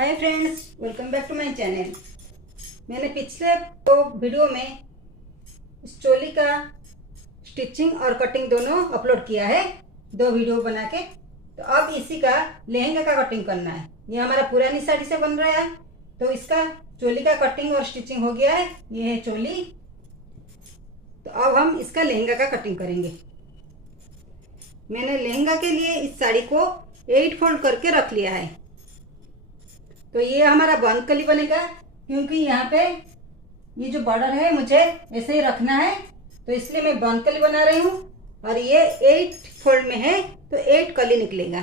Hi friends, welcome back to my channel. मैंने पिछले दो वीडियो में इस चोली का स्टिचिंग और कटिंग दोनों अपलोड किया है, दो वीडियो बना के। तो अब इसी का लहंगा का कटिंग करना है। ये हमारा पुरानी साड़ी से बन रहा है, तो इसका चोली का कटिंग और स्टिचिंग हो गया है। ये है चोली। तो अब हम इसका लहंगा का कटिंग करेंगे। मैंने लहंगा के लिए इस साड़ी को 8 फोल्ड करके रख लिया है। तो ये हमारा बंद कली बनेगा, क्योंकि यहाँ पे ये जो बॉर्डर है मुझे ऐसे ही रखना है, तो इसलिए मैं बंद कली बना रही हूँ। और ये 8 फोल्ड में है, तो 8 कली निकलेगा।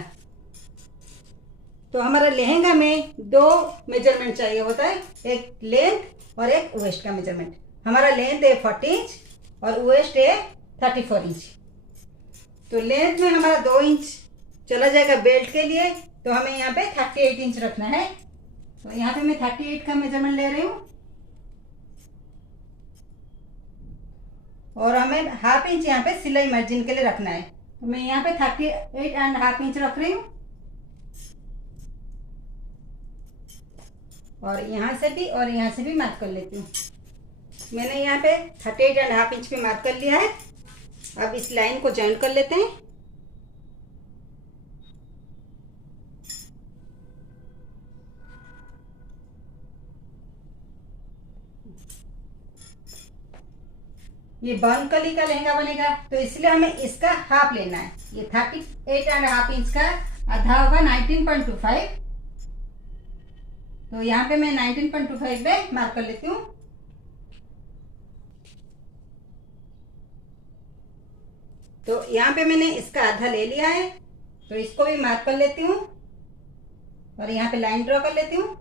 तो हमारा लहंगा में 2 मेजरमेंट चाहिए होता है, एक लेंथ और एक वेस्ट का मेजरमेंट। हमारा लेंथ है 40 इंच और वेस्ट है 34 इंच। तो लेंथ में हमारा 2 इंच चला जाएगा बेल्ट के लिए, तो हमें यहाँ पे 38 इंच रखना है। तो यहाँ पे मैं 38 का मेजरमेंट ले रही हूँ और हमें हाफ इंच यहाँ पे सिलाई मार्जिन के लिए रखना है। तो मैं यहाँ पे 38.5 इंच रख रही हूँ और यहाँ से भी मार्क कर लेती हूँ। मैंने यहाँ पे 38.5 इंच पे मार्क कर लिया है। अब इस लाइन को जॉइन कर लेते हैं। ये बंद कली का लहंगा बनेगा, तो इसलिए हमें इसका हाफ लेना है। ये 38.5 इंच का आधा होगा 19.25। तो यहाँ पे मैं 19.25 पे मार्क कर लेती हूँ। तो यहाँ पे मैंने इसका आधा ले लिया है, तो इसको भी मार्क कर लेती हूँ और यहाँ पे लाइन ड्रॉ कर लेती हूँ।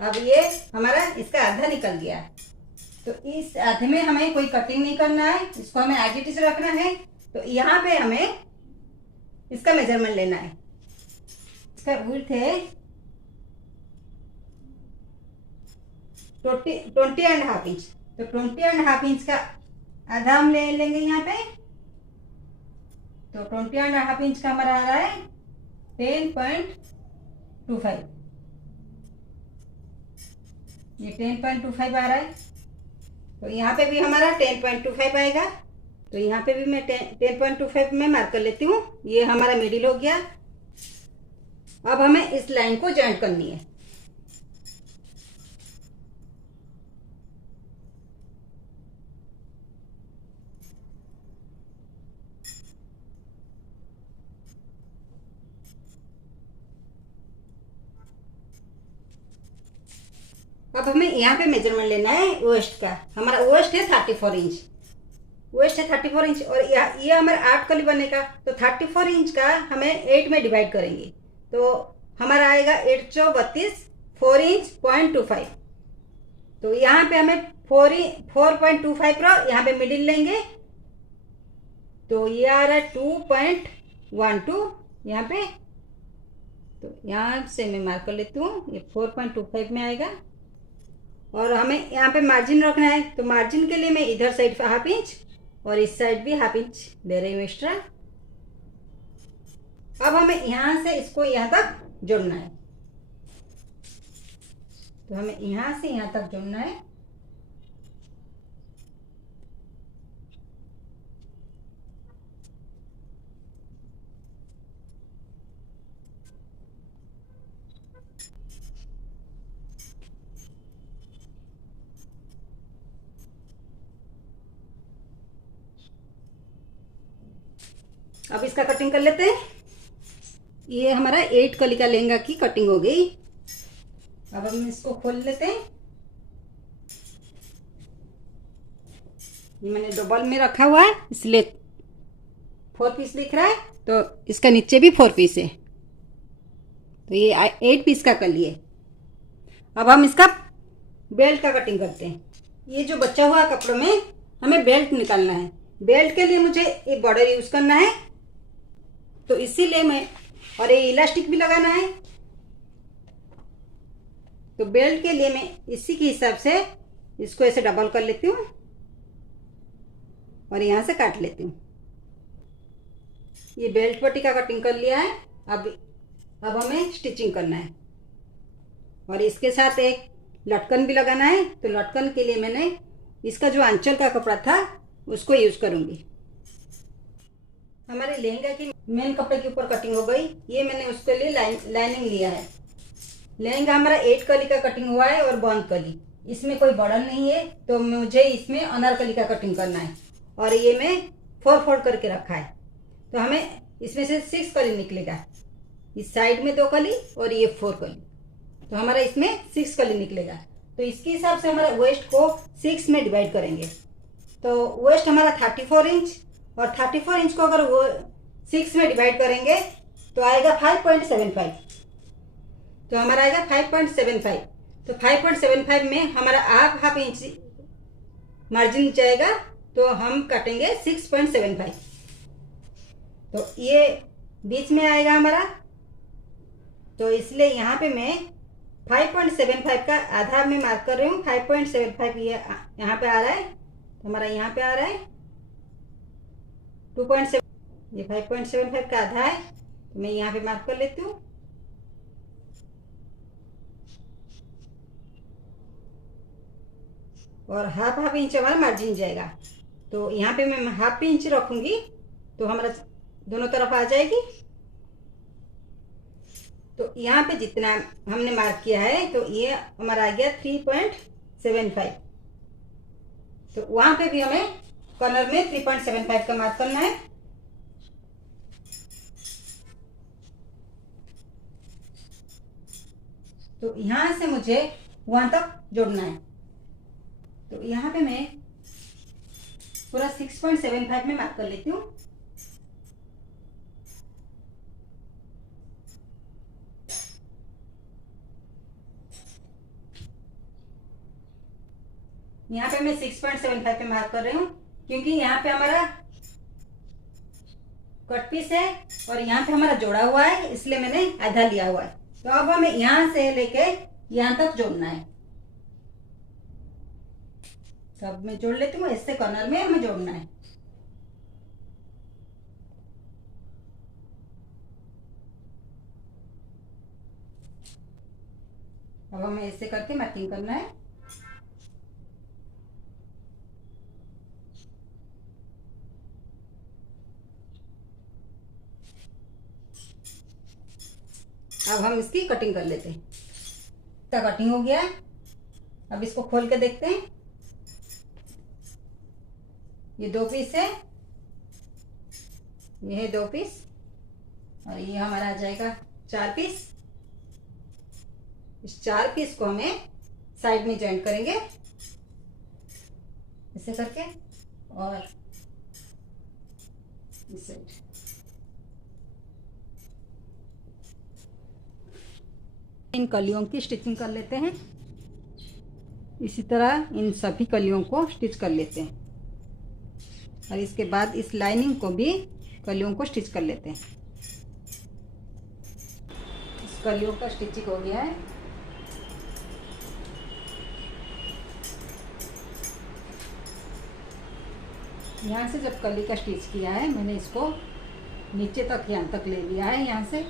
अब ये हमारा इसका आधा निकल गया। तो इस आधे में हमें कोई कटिंग नहीं करना है, इसको हमें एज इट इज रखना है। तो यहाँ पे हमें इसका मेजरमेंट लेना है। इसका विड्थ है 20.5 इंच। तो 20.5 इंच का आधा हम ले लेंगे यहाँ पे। तो 20.5 इंच का हमारा आ रहा है 10.25। ये 10.25 आ रहा है। तो यहाँ पे भी हमारा 10.25 आएगा। तो यहाँ पे भी मैं 10.25 में मार्क कर लेती हूँ। ये हमारा मिडिल हो गया। अब हमें इस लाइन को जॉइंट करनी है। अब हमें यहाँ पे मेजरमेंट लेना है वेस्ट का। हमारा वेस्ट है 34 इंच। वेस्ट है 34 इंच और ये हमारा 8 कली बनेगा। तो 34 इंच का हमें 8 में डिवाइड करेंगे, तो हमारा आएगा 8 चौ 32, 4 इंच .25। तो यहाँ पे हमें 4.25 पर यहाँ पे मिडिल लेंगे। तो ये आ रहा है 2.12 यहाँ पे। तो यहाँ से मैं मार्क कर लेती हूँ, ये 4.25 में आएगा। और हमें यहाँ पे मार्जिन रखना है, तो मार्जिन के लिए मैं इधर साइड हाफ इंच और इस साइड भी हाफ इंच ले रही हूँ एक्स्ट्रा। अब हमें यहाँ से इसको यहाँ तक जोड़ना है। तो हमें यहाँ से यहाँ तक जोड़ना है। अब इसका कटिंग कर लेते हैं। ये हमारा 8 कली का लहंगा की कटिंग हो गई। अब हम इसको खोल लेते हैं। ये मैंने डबल में रखा हुआ है, इसलिए 4 पीस दिख रहा है। तो इसका नीचे भी 4 पीस है, तो ये 8 पीस का कली है। अब हम इसका बेल्ट का कटिंग करते हैं। ये जो बचा हुआ कपड़ों में हमें बेल्ट निकालना है। बेल्ट के लिए मुझे एक बॉर्डर यूज करना है, तो इसीलिए मैं, और ये इलास्टिक भी लगाना है। तो बेल्ट के लिए मैं इसी के हिसाब से इसको ऐसे डबल कर लेती हूँ। और यहाँ से काट लेती हूँ। ये बेल्ट पट्टी का कटिंग कर लिया है। अब हमें स्टिचिंग करना है और इसके साथ एक लटकन भी लगाना है। तो लटकन के लिए मैंने इसका जो आंचल का कपड़ा था उसको यूज करूंगी। हमारे लहंगा की मेन कपड़े के ऊपर कटिंग हो गई। ये मैंने उसके लिए लाइनिंग लिया है। लहंगा हमारा 8 कली का कटिंग हुआ है और बंद कली, इसमें कोई बड़न नहीं है, तो मुझे इसमें अनारकली का कटिंग करना है। और ये मैं 4 फोल्ड करके रखा है, तो हमें इसमें से 6 कली निकलेगा। इस साइड में 2 कली और ये 4 कली, तो हमारा इसमें 6 कली निकलेगा। तो इसके हिसाब से हमारा वेस्ट को 6 में डिवाइड करेंगे। तो वेस्ट हमारा 34 इंच और 34 इंच को अगर वो 6 में डिवाइड करेंगे तो आएगा 5.75। तो हमारा आएगा 5.75। तो 5.75 में हमारा हाफ इंच मार्जिन जाएगा, तो हम काटेंगे 6.75। तो ये बीच में आएगा हमारा, तो इसलिए यहाँ पे मैं 5.75 का आधा में मार्क कर रही हूँ। 5.75 ये यहाँ पे आ रहा है, तो हमारा यहाँ पे आ रहा है 2.7। ये 5.75 का आधा है, तो मैं यहाँ पे मार्क कर लेती हूँ। और हाफ इंच हमारा मार्जिन जाएगा, तो यहाँ पे मैं हाफ इंच रखूंगी, तो हमारा दोनों तरफ आ जाएगी। तो यहाँ पे जितना हमने मार्क किया है, तो ये हमारा आ गया 3.75। तो वहां पे भी हमें कॉर्नर में 3.75 का मार्क करना है। तो यहां से मुझे वहां तक जोड़ना है। तो यहाँ पे मैं पूरा 6.75 में मार्क कर लेती हूँ। यहाँ पे मैं 6.75 पे मार्क कर रही हूँ, क्योंकि यहाँ पे हमारा कट पीस है और यहाँ पे हमारा जोड़ा हुआ है, इसलिए मैंने आधा लिया हुआ है। तो अब हमें यहाँ से लेके यहाँ तक जोड़ना है। तो अब मैं जोड़ लेती हूँ, इससे कॉर्नर में हमें जोड़ना है। अब हमें ऐसे करके मार्किंग करना है। अब हम इसकी कटिंग कर लेते हैं। तो कटिंग हो गया है, अब इसको खोल के देखते हैं। ये 2 पीस है, ये है 2 पीस और ये हमारा आ जाएगा 4 पीस। इस 4 पीस को हमें साइड में जॉइंट करेंगे ऐसे करके, और इस साइड इन कलियों की स्टिचिंग कर लेते हैं। इसी तरह इन सभी कलियों को स्टिच कर लेते हैं और इसके बाद इस लाइनिंग को भी कलियों को स्टिच कर लेते हैं। इस कलियों का स्टिचिंग हो गया है। यहाँ से जब कली का स्टिच किया है, मैंने इसको नीचे तक यहाँ तक ले लिया है। यहाँ से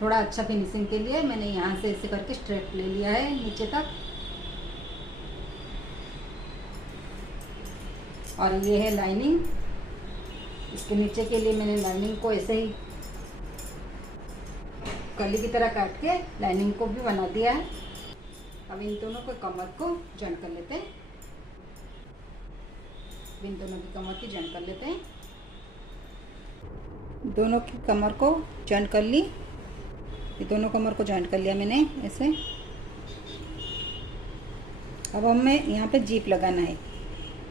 थोड़ा अच्छा फिनिशिंग के लिए मैंने यहाँ से ऐसे करके स्ट्रेट ले लिया है नीचे तक। और ये है लाइनिंग। इसके नीचे के लिए मैंने लाइनिंग को ऐसे ही कली की तरह काट के लाइनिंग को भी बना दिया है। अब इन दोनों को कमर को जॉइंट कर लेते हैं। इन दोनों की कमर की जॉइंट कर लेते हैं। दोनों की कमर को जॉइंट कर ली। ये दोनों कमर को जॉइंट कर लिया मैंने ऐसे। अब हमें यहाँ पे जीप लगाना है,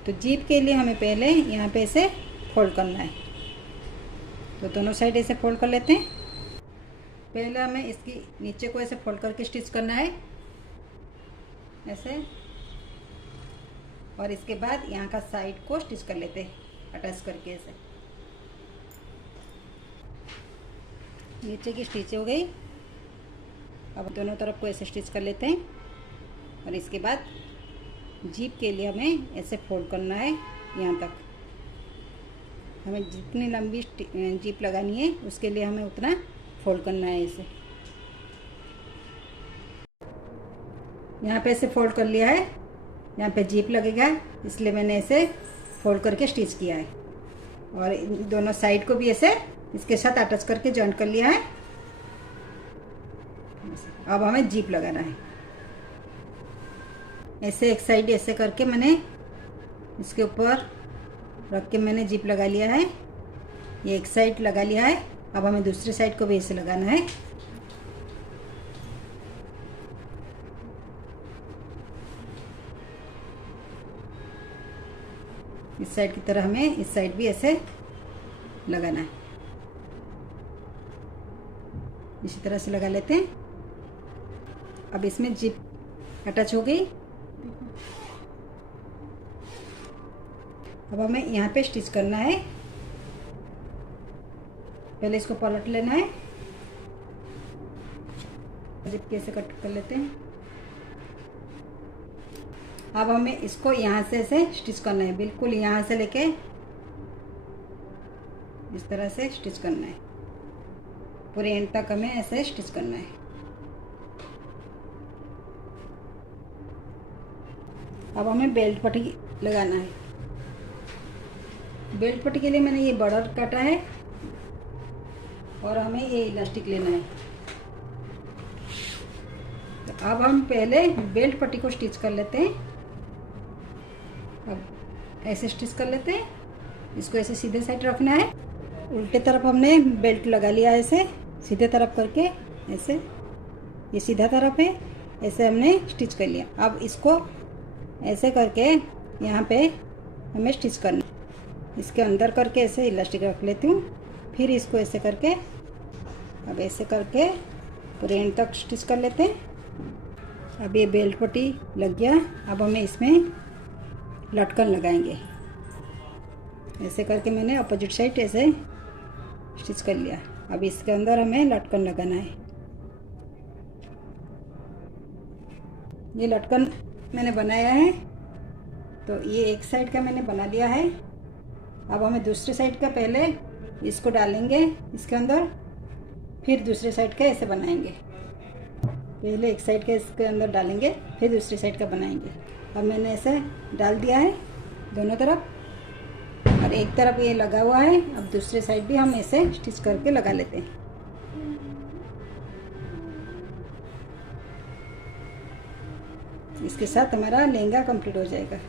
तो जीप के लिए हमें पहले यहाँ पे ऐसे फोल्ड करना है। तो दोनों साइड ऐसे फोल्ड कर लेते हैं। पहले हमें इसकी नीचे को ऐसे फोल्ड करके स्टिच करना है ऐसे, और इसके बाद यहाँ का साइड को स्टिच कर लेते हैं अटैच करके ऐसे। नीचे की स्टिच हो गई। अब दोनों तरफ को ऐसे स्टिच कर लेते हैं और इसके बाद जीप के लिए हमें ऐसे फोल्ड करना है यहाँ तक। हमें जितनी लंबी जीप लगानी है उसके लिए हमें उतना फोल्ड करना है। ऐसे यहाँ पे ऐसे फोल्ड कर लिया है। यहाँ पे जीप लगेगा इसलिए मैंने ऐसे फोल्ड करके स्टिच किया है। और दोनों साइड को भी ऐसे इसके साथ अटैच करके जॉइंट कर लिया है। अब हमें जीप लगाना है। ऐसे एक साइड ऐसे करके मैंने इसके ऊपर रख के मैंने जीप लगा लिया है। ये एक साइड लगा लिया है। अब हमें दूसरी साइड को भी ऐसे लगाना है। इस साइड की तरह हमें इस साइड भी ऐसे लगाना है। इसी तरह से लगा लेते हैं। अब इसमें जिप अटैच हो गई। अब हमें यहाँ पे स्टिच करना है। पहले इसको पलट लेना है। जिप कैसे कट कर लेते हैं। अब हमें इसको यहाँ से ऐसे स्टिच करना है। बिल्कुल यहाँ से लेके इस तरह से स्टिच करना है। पूरे एंड तक हमें ऐसे स्टिच करना है। अब हमें बेल्ट पट्टी लगाना है। बेल्ट पट्टी के लिए मैंने ये बॉर्डर काटा है और हमें ये इलास्टिक लेना है। तो अब हम पहले बेल्ट पट्टी को स्टिच कर लेते हैं। अब ऐसे स्टिच कर लेते हैं। इसको ऐसे सीधे साइड रखना है। उल्टे तरफ हमने बेल्ट लगा लिया है। ऐसे सीधे तरफ करके ऐसे, ये सीधा तरफ है, ऐसे हमने स्टिच कर लिया। अब इसको ऐसे करके यहाँ पे हमें स्टिच करना। इसके अंदर करके ऐसे इलास्टिक रख लेती हूँ। फिर इसको ऐसे करके अब ऐसे करके पूरे एंड तक स्टिच कर लेते हैं। अब ये बेल्ट पट्टी लग गया। अब हमें इसमें लटकन लगाएंगे। ऐसे करके मैंने अपोजिट साइड ऐसे स्टिच कर लिया। अब इसके अंदर हमें लटकन लगाना है। ये लटकन मैंने बनाया है। तो ये एक साइड का मैंने बना लिया है। अब हमें दूसरी साइड का पहले इसको डालेंगे इसके अंदर, फिर दूसरे साइड का ऐसे बनाएंगे। पहले एक साइड का इसके अंदर डालेंगे, फिर दूसरी साइड का बनाएंगे। अब मैंने ऐसे डाल दिया है दोनों तरफ, और एक तरफ ये लगा हुआ है। अब दूसरे साइड भी हम ऐसे स्टिच करके लगा लेते हैं। इसके साथ हमारा लहंगा कंप्लीट हो जाएगा।